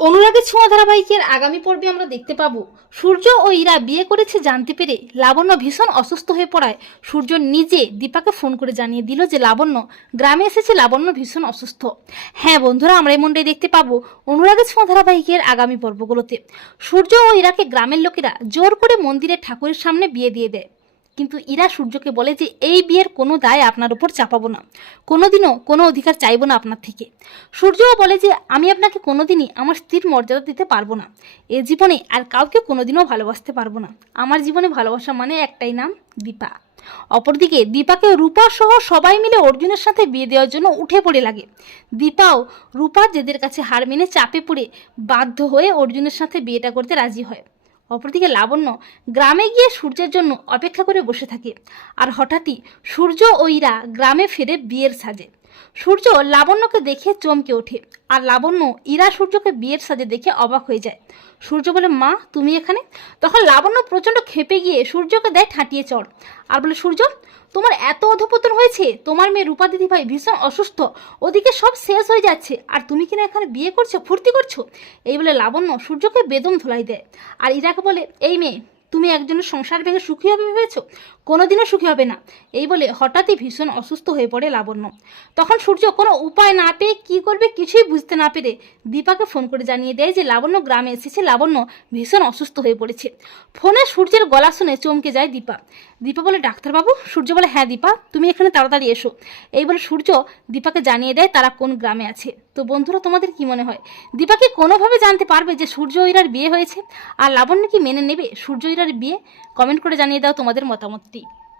অনুরাগের ছোঁয়া ধারাবাহিকের আগামী পর্বে আমরা দেখতে পাবো, সূর্য ও ইরা বিয়ে করেছে জানতে পেরে লাবণ্য ভীষণ অসুস্থ হয়ে পড়ায়। সূর্য নিজে দীপাকে ফোন করে জানিয়ে দিল যে, লাবণ্য, গ্রামে এসেছে লাবণ্য ভীষণ অসুস্থ। হ্যাঁ বন্ধুরা, আমরা এমনটাই দেখতে পাবো অনুরাগের ছোঁয়া ধারাবাহিকের আগামী পর্বগুলোতে। সূর্য ও ইরাকে গ্রামের লোকেরা জোর করে মন্দিরের ঠাকুরের সামনে বিয়ে দিয়ে দেয়। কিন্তু ইরা সূর্যকে বলে যে, এই বিয়ের কোনো দায় আপনার উপর চাপাবো না। কোনোদিনও কোনো অধিকার চাইব না আপনার থেকে সূর্যও বলে যে, আমি আপনাকে কোনোদিনই আমার স্ত্রীর মর্যাদা দিতে পারব না। এ জীবনে আর কাউকে কোনোদিনও ভালোবাসতে পারব না। আমার জীবনে ভালোবাসা মানে একটাই নাম, দীপা। অপরদিকে দীপাকে রূপা সহ সবাই মিলে অর্জুনের সাথে বিয়ে দেওয়ার জন্য উঠে পড়ে লাগে। দীপাও রূপার জেদের কাছে হার মেনে চাপে পড়ে বাধ্য হয়ে অর্জুনের সাথে বিয়েটা করতে রাজি হয়। অপরদিকে লাবণ্য গ্রামে গিয়ে সূর্যের জন্য অপেক্ষা করে বসে থাকে। আর হঠাৎই সূর্য ওইরা গ্রামে ফেরে বিয়ের সাজে। সূর্য লাবণ্যকে দেখে চমকে ওঠে, আর লাবণ্য ইরা সূর্যকে বিয়ের সাজে দেখে অবাক হয়ে যায়। সূর্য বলে, মা, তুমি এখানে? তখন লাবণ্য প্রচণ্ড খেপে গিয়ে সূর্যকে দেয় ঠাঁটিয়ে চড়। আর বলে, সূর্য, তোমার এত অধপতন হয়েছে, তোমার মেয়ে রূপা দিদি ভাই ভীষণ অসুস্থ, ওদিকে সব শেষ হয়ে যাচ্ছে, আর তুমি কিনা এখানে বিয়ে করছ, ফুর্তি করছ? এই বলে লাবণ্য সূর্যকে বেদম ধুলাই দেয়। আর ইরাকে বলে, এই মেয়ে তুমি একজনের সংসার ভেঙে সুখী হবে ভেবেছো? কোনোদিনও সুখী হবে না। এই বলে হঠাৎই ভীষণ অসুস্থ হয়ে পড়ে লাবণ্য। তখন সূর্য কোনো উপায় না পেয়ে কী করবে কিছুই বুঝতে না পেরে দীপাকে ফোন করে জানিয়ে দেয় যে লাবণ্য গ্রামে এসেছে। লাবণ্য ভীষণ অসুস্থ হয়ে পড়েছে। ফোনে সূর্যের গলা শুনে চমকে যায় দীপা। দীপা বলে, ডাক্তারবাবু? সূর্য বলে হ্যাঁ দীপা, তুমি এখানে তাড়াতাড়ি এসো। এই বলে সূর্য দীপাকে জানিয়ে দেয় তারা কোন গ্রামে আছে। তো বন্ধুরা, তোমাদের কি মনে হয়? দীপাকে কোনোভাবে জানতে পারবে যে সূর্য ইরার বিয়ে হয়েছে? আর লাবণ্য কি মেনে নেবে সূর্য ইরার বিয়ে? কমেন্ট করে জানিয়ে দাও তোমাদের মতামতটি।